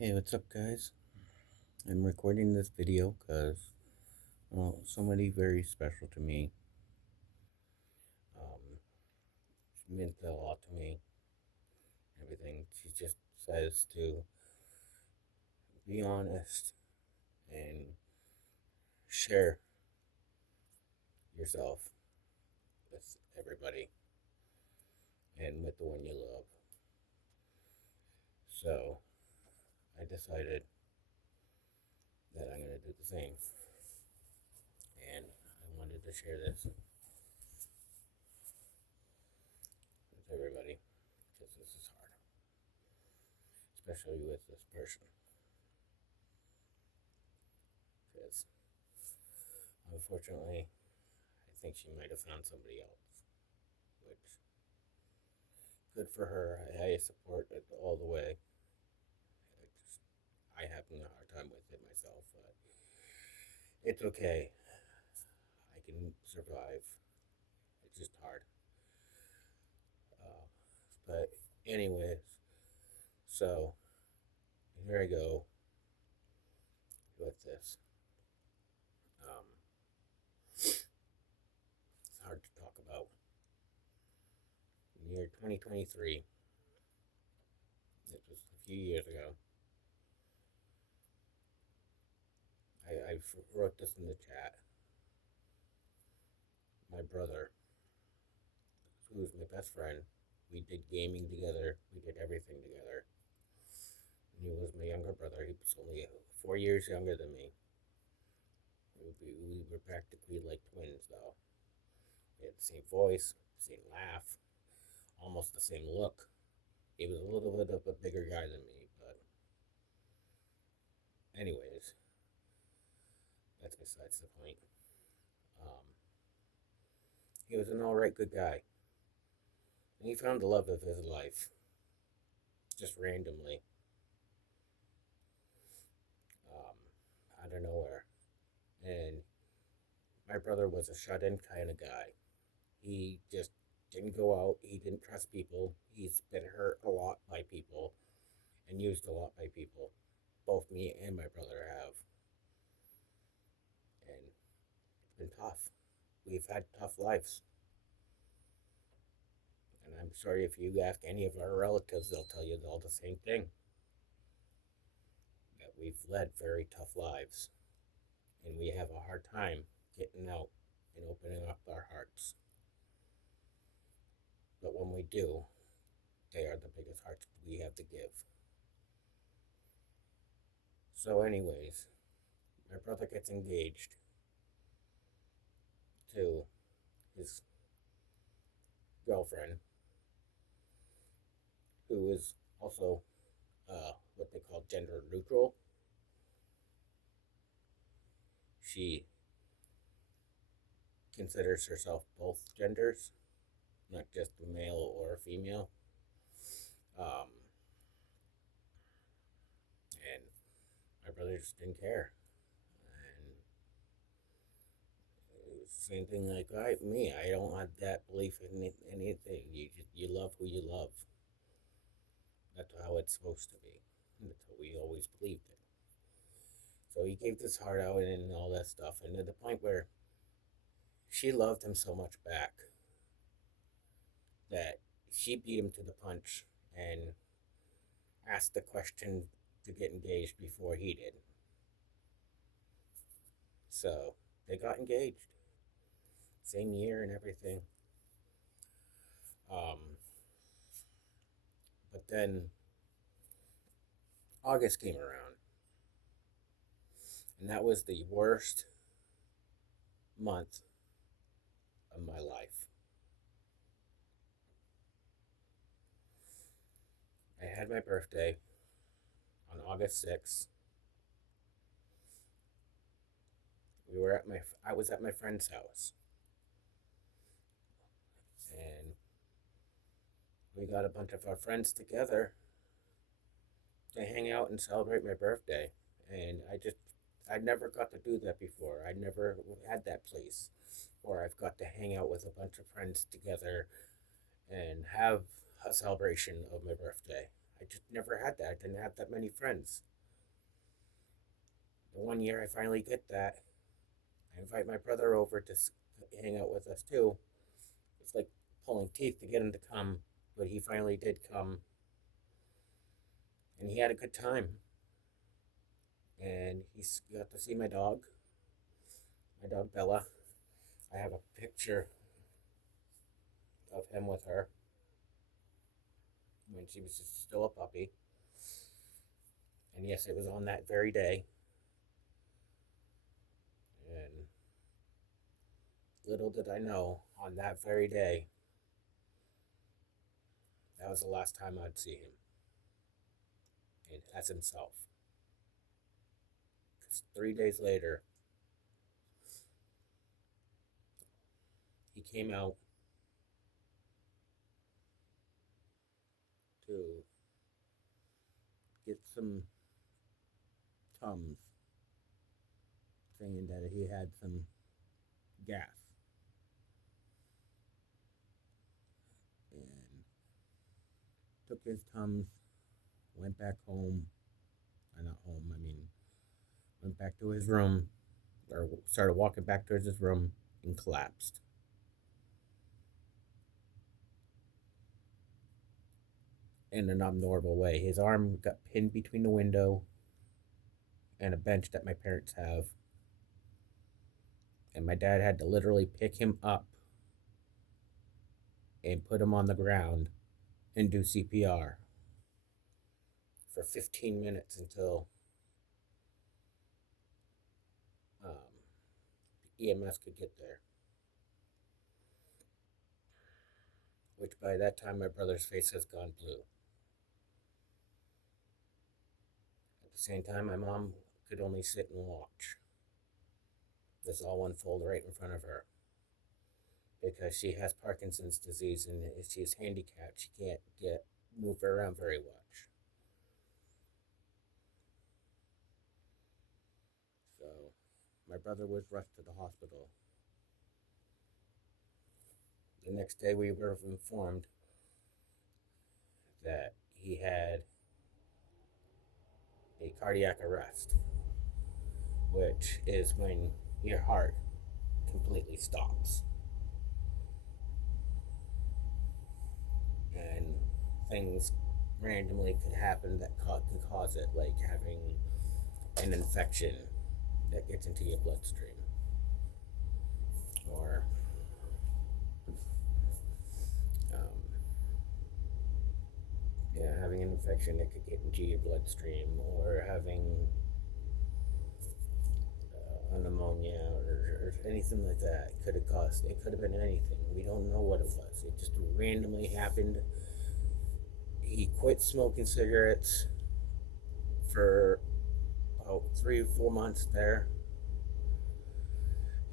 Hey, what's up, guys? I'm recording this video because, well, somebody very special to me. She meant a lot to me. Everything. She just says to be honest and share yourself with everybody and with the one you love. So, I decided that I'm going to do the same. And I wanted to share this with everybody because this is hard, especially with this person. Because unfortunately, I think she might have found somebody else, which good for her. I support it all the way. I having a hard time with it myself, but it's okay. I can survive. It's just hard. Uh, but anyways, so here I go with this. Um, it's hard to talk about. In the year 2023, it was a few years ago. I wrote this in the chat. My brother, who was my best friend, we did gaming together. We did everything together. And he was my younger brother. He was only 4 years younger than me. We were practically like twins, though. We had the same voice, same laugh, almost the same look. He was a little bit of a bigger guy than me, but anyways, that's besides the point. Um, he was an alright good guy. And he found the love of his life, just randomly, out of nowhere. And my brother was a shut in kind of guy. He just didn't go out. He didn't trust people. He's been hurt a lot by people and used a lot by people. Both me and my brother have. And it's been tough. We've had tough lives. And I'm sorry if you ask any of our relatives, they'll tell you all the same thing. That we've led very tough lives. And we have a hard time getting out and opening up our hearts. But when we do, they are the biggest hearts we have to give. So, anyways, my brother gets engaged to his girlfriend, who is also what they call gender neutral. She considers herself both genders, not just a male or a female. Um, and my brother just didn't care. And same thing like me. I don't have that belief in anything. You love who you love. That's how it's supposed to be. That's what we always believed in. So he gave this heart out and all that stuff, and to the point where she loved him so much back that she beat him to the punch and asked the question to get engaged before he did. So they got engaged, same year and everything. Um, but then August came around, and that was the worst month of my life. I had my birthday on August 6th. I was at my friend's house, and we got a bunch of our friends together to hang out and celebrate my birthday. And I never got to do that before. I never had that place where I've got to hang out with a bunch of friends together and have a celebration of my birthday. I just never had that. I didn't have that many friends. The one year I finally get that, I invite my brother over to hang out with us too. It's like pulling teeth to get him to come, but he finally did come, and he had a good time. And he got to see my dog Bella. I have a picture of him with her when she was just still a puppy. And yes, it was on that very day. And little did I know, on that very day, that was the last time I'd see him. And as himself. Because 3 days later, he came out to get some Tums, saying that he had some gas. And took his Tums, went back home. Not home, I mean, went back to his room, or started walking back towards his room, and collapsed. In an abnormal way. His arm got pinned between the window and a bench that my parents have. And my dad had to literally pick him up and put him on the ground and do CPR for 15 minutes until EMS could get there. Which by that time my brother's face has gone blue. At the same time, my mom could only sit and watch this all unfold right in front of her, because she has Parkinson's disease and she's handicapped. She can't move around very much. So my brother was rushed to the hospital. The next day we were informed that he had a cardiac arrest, which is when your heart completely stops. And things randomly could happen that can cause it, like having an infection that gets into your bloodstream, or having an infection that could get into your bloodstream, or having a pneumonia, or anything like that. It could have been anything. We don't know what it was. It just randomly happened. He quit smoking cigarettes for about 3 or 4 months there.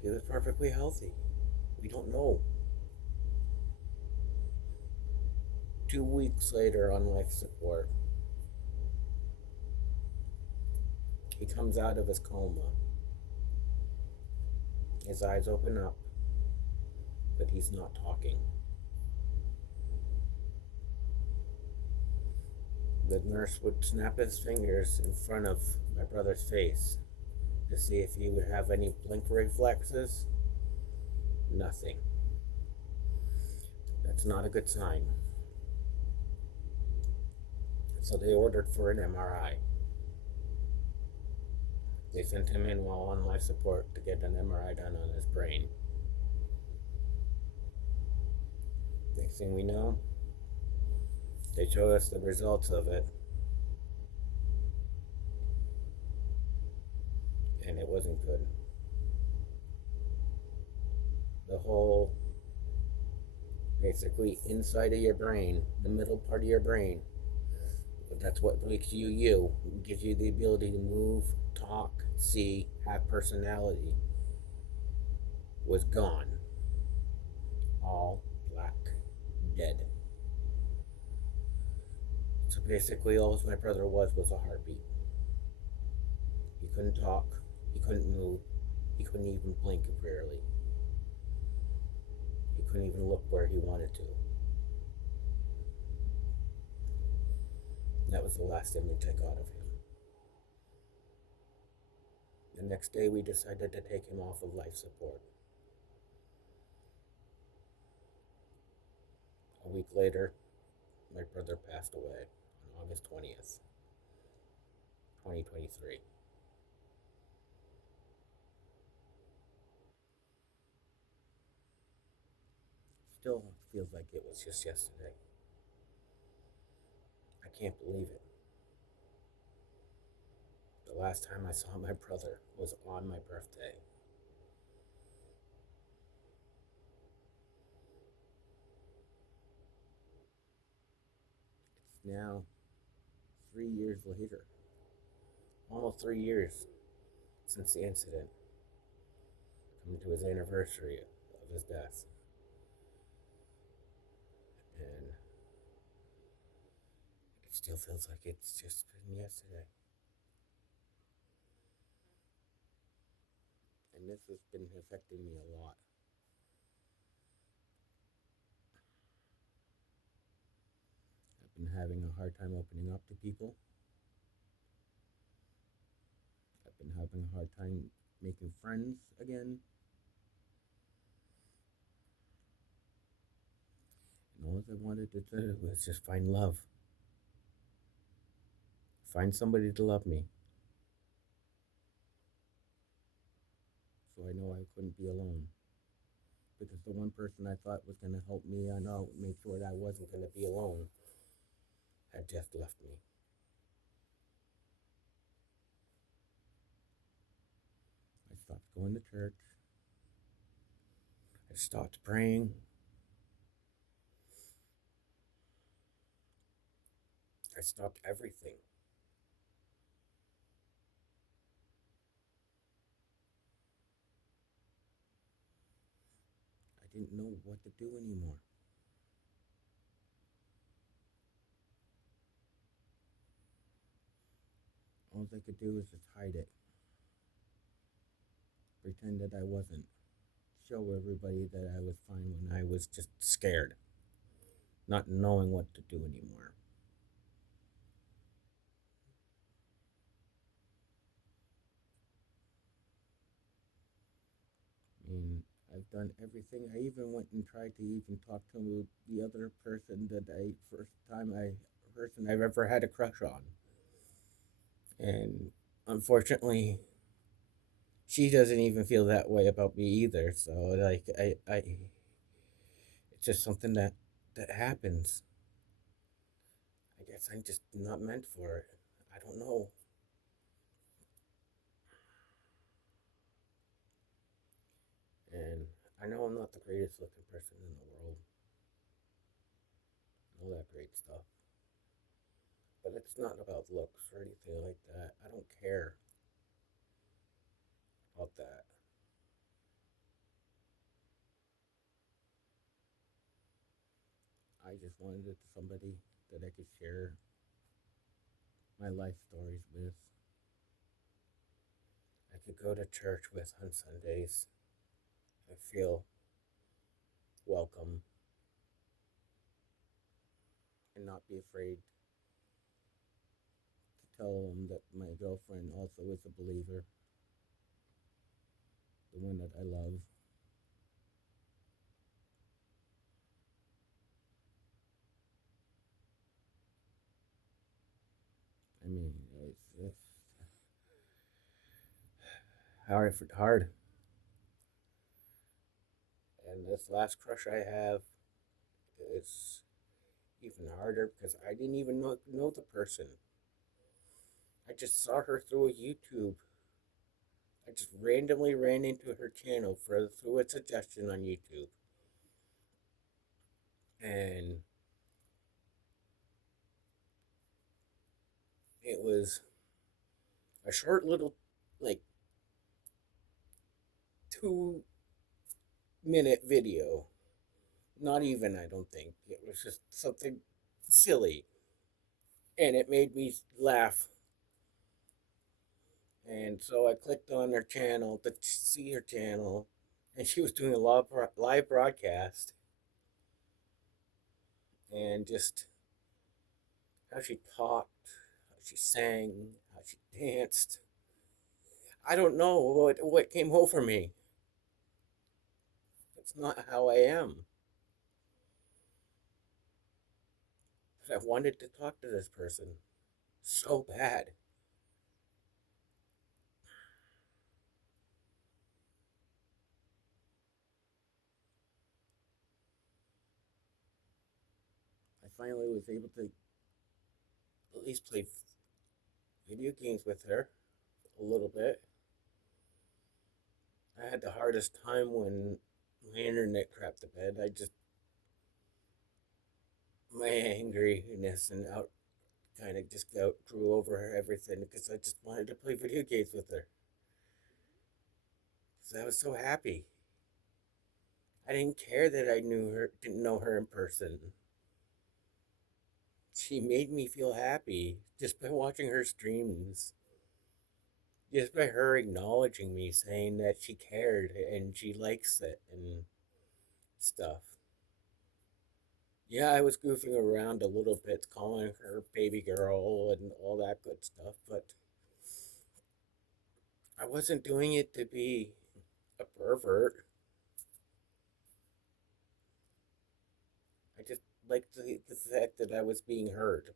He was perfectly healthy. We don't know. 2 weeks later on life support, he comes out of his coma. His eyes open up, but he's not talking. The nurse would snap his fingers in front of my brother's face to see if he would have any blink reflexes. Nothing. That's not a good sign. So they ordered for an MRI. They sent him in while on life support to get an MRI done on his brain. Next thing we know, they showed us the results of it. And it wasn't good. The whole, basically inside of your brain, the middle part of your brain, that's what makes you you. It gives you the ability to move, talk, see, have personality, was gone. All black, dead. So basically all my brother was a heartbeat. He couldn't talk, he couldn't move, he couldn't even blink clearly. He couldn't even look where he wanted to. That was the last image I got of him. The next day, we decided to take him off of life support. A week later, my brother passed away on August 20th, 2023. Still feels like it was just yesterday. I can't believe it. The last time I saw my brother was on my birthday. It's now 3 years later. Almost 3 years since the incident. Coming to his anniversary of his death. And it still feels like it's just been yesterday. And this has been affecting me a lot. I've been having a hard time opening up to people. I've been having a hard time making friends again. And all I wanted to do was just find love. Find somebody to love me. So I know I couldn't be alone. Because the one person I thought was going to help me and make sure that I wasn't going to be alone had just left me. I stopped going to church. I stopped praying. I stopped everything. I didn't know what to do anymore. All I could do was just hide it. Pretend that I wasn't. Show everybody that I was fine when I was just scared. Not knowing what to do anymore. I mean, I've done everything. I even went and tried to even talk to the other person that person I've ever had a crush on. And unfortunately, she doesn't even feel that way about me either. So like it's just something that happens. I guess I'm just not meant for it. I don't know. And I know I'm not the greatest looking person in the world. All that great stuff. But it's not about looks or anything like that. I don't care about that. I just wanted somebody that I could share my life stories with. I could go to church with on Sundays. I feel welcome and not be afraid to tell them that my girlfriend also is a believer, the one that I love. I mean, it's hard. And this last crush I have is even harder because I didn't even know the person. I just saw her through a YouTube. I just randomly ran into her channel through a suggestion on YouTube. And it was a short little, like, 2 minute video. Not even, I don't think. It was just something silly. And it made me laugh. And so I clicked on her channel to see her channel. And she was doing a live broadcast. And just how she talked, how she sang, how she danced. I don't know what came over me. It's not how I am. But I wanted to talk to this person so bad. I finally was able to at least play video games with her a little bit. I had the hardest time when my internet crapped the bed. My angriness and out kind of just grew over everything because I just wanted to play video games with her. Because I was so happy. I didn't care that didn't know her in person. She made me feel happy just by watching her streams. Just by her acknowledging me, saying that she cared and she likes it and stuff. Yeah, I was goofing around a little bit, calling her baby girl and all that good stuff, but I wasn't doing it to be a pervert. I just liked the fact that I was being heard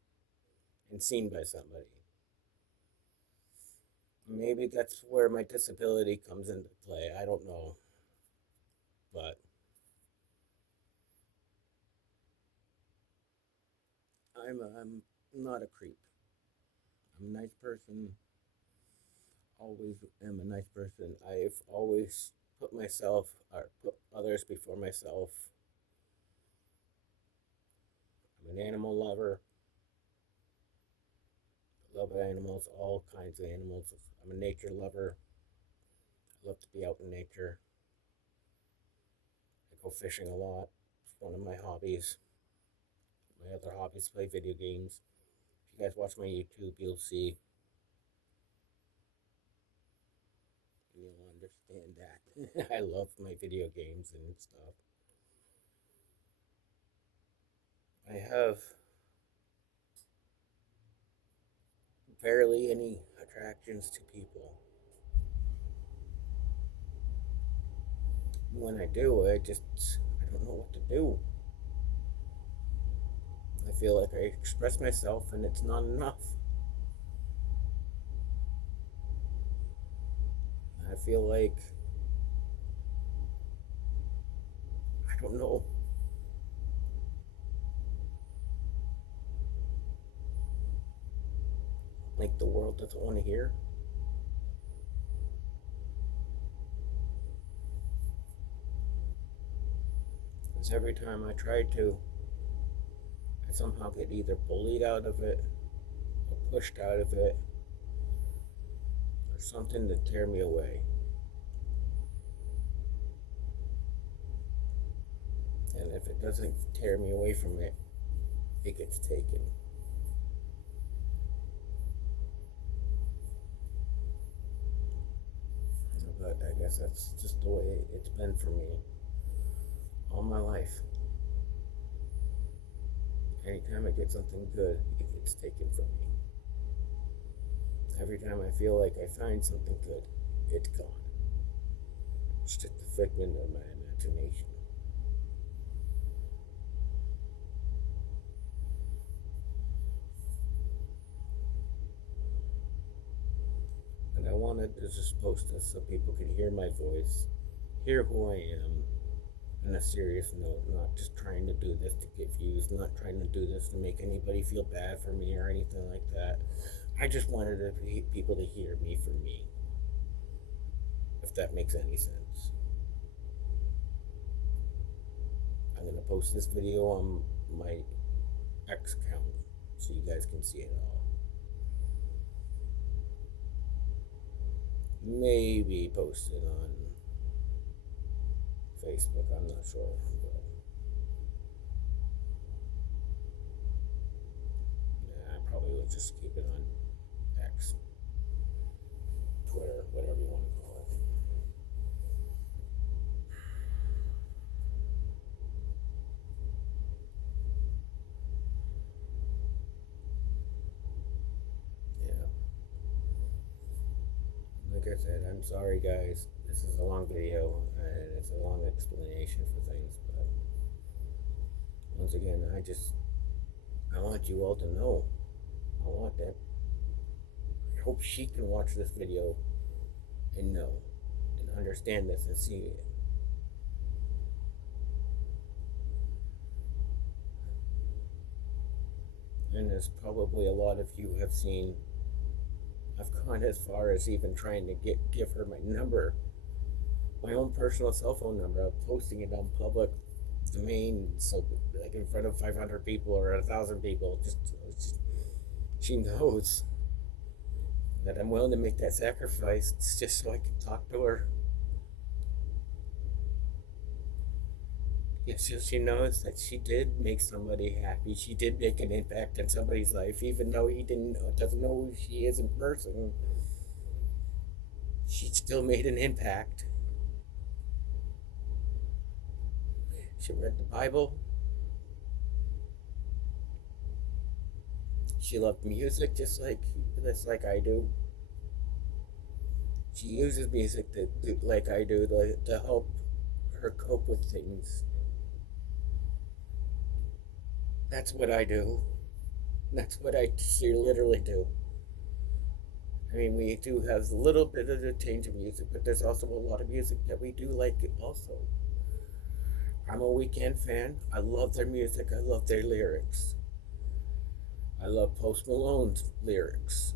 and seen by somebody. Maybe that's where my disability comes into play. I don't know. But I'm not a creep. I'm a nice person. Always am a nice person. I've always put others before myself. I'm an animal lover. I love animals, all kinds of animals. I'm a nature lover. I love to be out in nature. I go fishing a lot. It's one of my hobbies. My other hobbies play video games. If you guys watch my YouTube, you'll see. And you'll understand that. I love my video games and stuff. I have barely any attractions to people. When I do, I don't know what to do. I feel like I express myself and it's not enough. I feel like I don't know. Like the world doesn't want to hear. Because every time I try to, I somehow get either bullied out of it or pushed out of it or something to tear me away. And if it doesn't tear me away from it, it gets taken. But I guess that's just the way it's been for me all my life. Anytime I get something good, it gets taken from me. Every time I feel like I find something good, it's gone. It's just a figment of my imagination. And I wanted to just post this so people could hear my voice, hear who I am, on a serious note, not just trying to do this to get views, not trying to do this to make anybody feel bad for me or anything like that. I just wanted people to hear me for me, if that makes any sense. I'm going to post this video on my X account so you guys can see it all. Maybe post it on Facebook, I'm not sure. But I probably would just keep it on X, Twitter, whatever you want to call it. like I said, I'm sorry, guys. This is a long video and it's a long explanation for things, but once again, I want you all to know. I want that. I hope she can watch this video and know and understand this and see it. And as probably a lot of you have seen, I've gone as far as even trying to give her my number, my own personal cell phone number. I'm posting it on public domain, so like in front of 500 people or 1,000 people, just she knows that I'm willing to make that sacrifice just so I can talk to her. Yes, so she knows that she did make somebody happy. She did make an impact in somebody's life, even though he doesn't know who she is in person. She still made an impact. She read the Bible. She loved music just like I do. She uses music like I do to help her cope with things. That's what I do. That's what I literally do. I mean, we do have a little bit of a change of music, but there's also a lot of music that we do like also. I'm a Weeknd fan. I love their music. I love their lyrics. I love Post Malone's lyrics.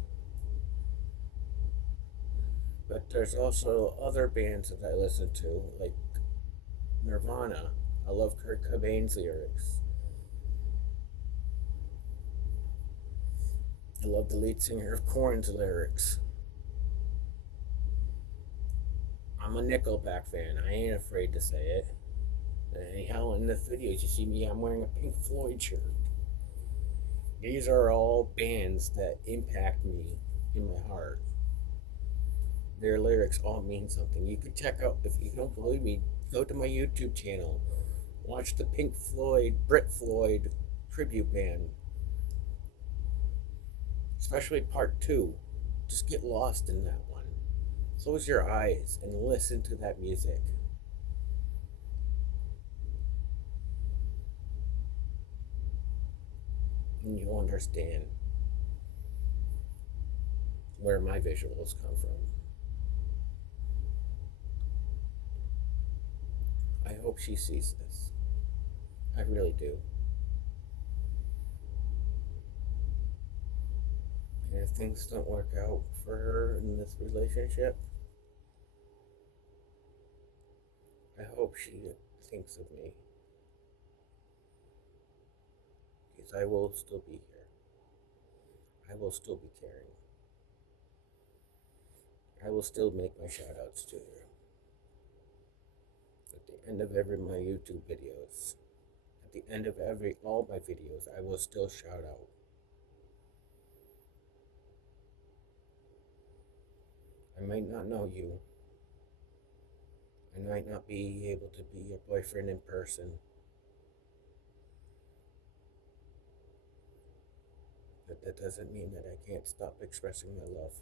But there's also other bands that I listen to, like Nirvana. I love Kurt Cobain's lyrics. I love the lead singer of Korn's lyrics. I'm a Nickelback fan. I ain't afraid to say it. Anyhow, in the videos you see me, I'm wearing a Pink Floyd shirt. These are all bands that impact me in my heart. Their lyrics all mean something. You can check out, if you don't believe me, go to my YouTube channel. Watch the Pink Floyd, Brit Floyd tribute band. Especially part 2. Just get lost in that one. Close your eyes and listen to that music. And you'll understand where my visuals come from. I hope she sees this. I really do. And if things don't work out for her in this relationship, I hope she thinks of me. Because I will still be here. I will still be caring. I will still make my shout outs to her. At the end of every my YouTube videos. At the end of all my videos, I will still shout out. I might not know you. I might not be able to be your boyfriend in person. But that doesn't mean that I can't stop expressing my love.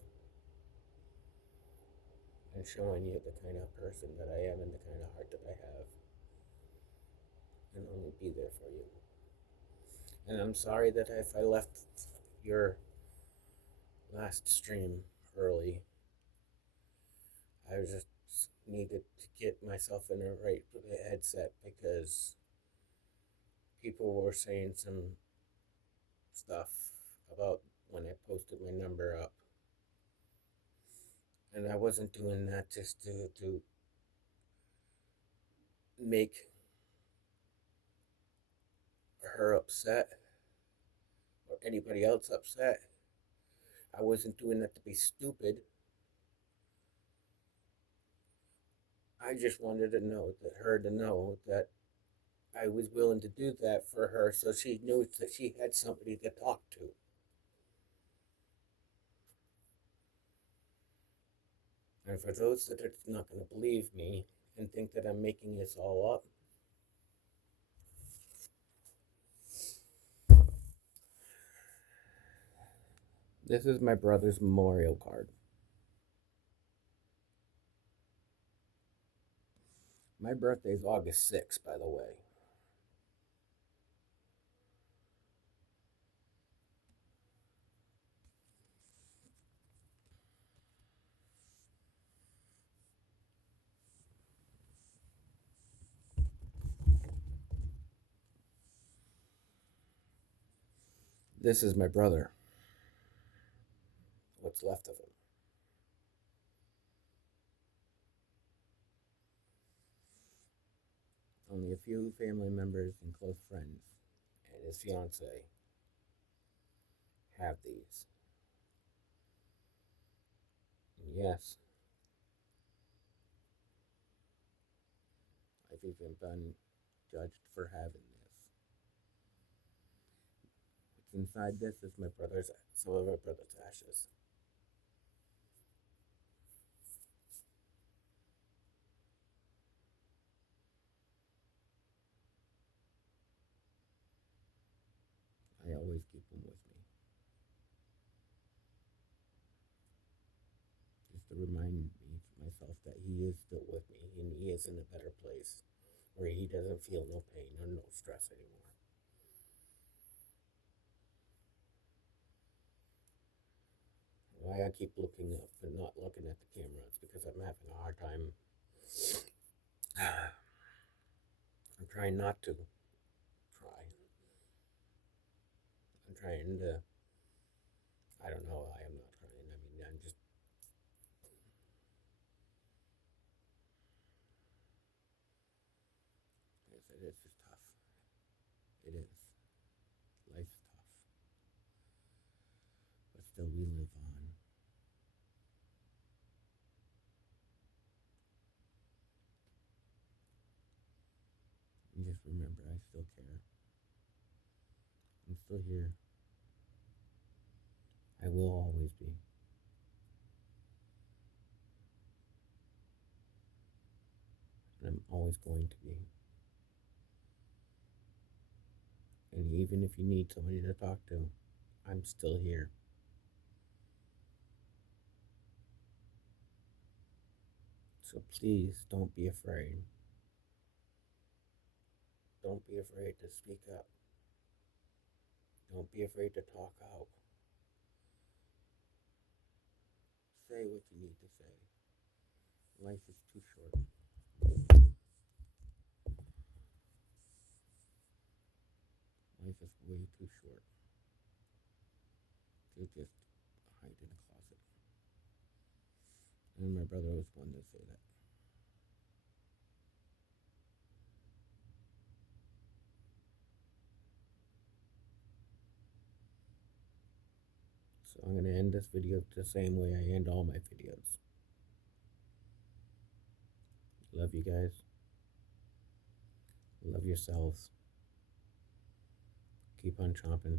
And showing you the kind of person that I am and the kind of heart that I have. And only be there for you. And I'm sorry that if I left your last stream early, I just needed to get myself in a right headset because people were saying some stuff about when I posted my number up. And I wasn't doing that just to make her upset or anybody else upset. I wasn't doing that to be stupid. I just wanted to know that I was willing to do that for her so she knew that she had somebody to talk to. And for those that are not going to believe me and think that I'm making this all up, this is my brother's memorial card. My birthday is August 6th, by the way. This is my brother. What's left of him. Only a few family members and close friends and his fiance have these. And yes, I've even been judged for having this. What's inside this is some of my brother's ashes. I always keep him with me. Just to remind myself that he is still with me and he is in a better place where he doesn't feel no pain or no stress anymore. Why I keep looking up and not looking at the camera is because I'm having a hard time. I'm trying not to try. I'm trying to. I don't know. I am not trying. I mean, I'm just. It is just tough. It is. Life's tough. But still, we live on. And just remember, I still care. I'm still here. I will always be. And I'm always going to be. And even if you need somebody to talk to, I'm still here. So please don't be afraid. Don't be afraid to speak up. Don't be afraid to talk out. Say what you need to say. Life is too short. Life is way too short to just hide in a closet. And my brother was one to say that. So I'm going to end this video the same way I end all my videos. Love you guys. Love yourselves. Keep on chomping.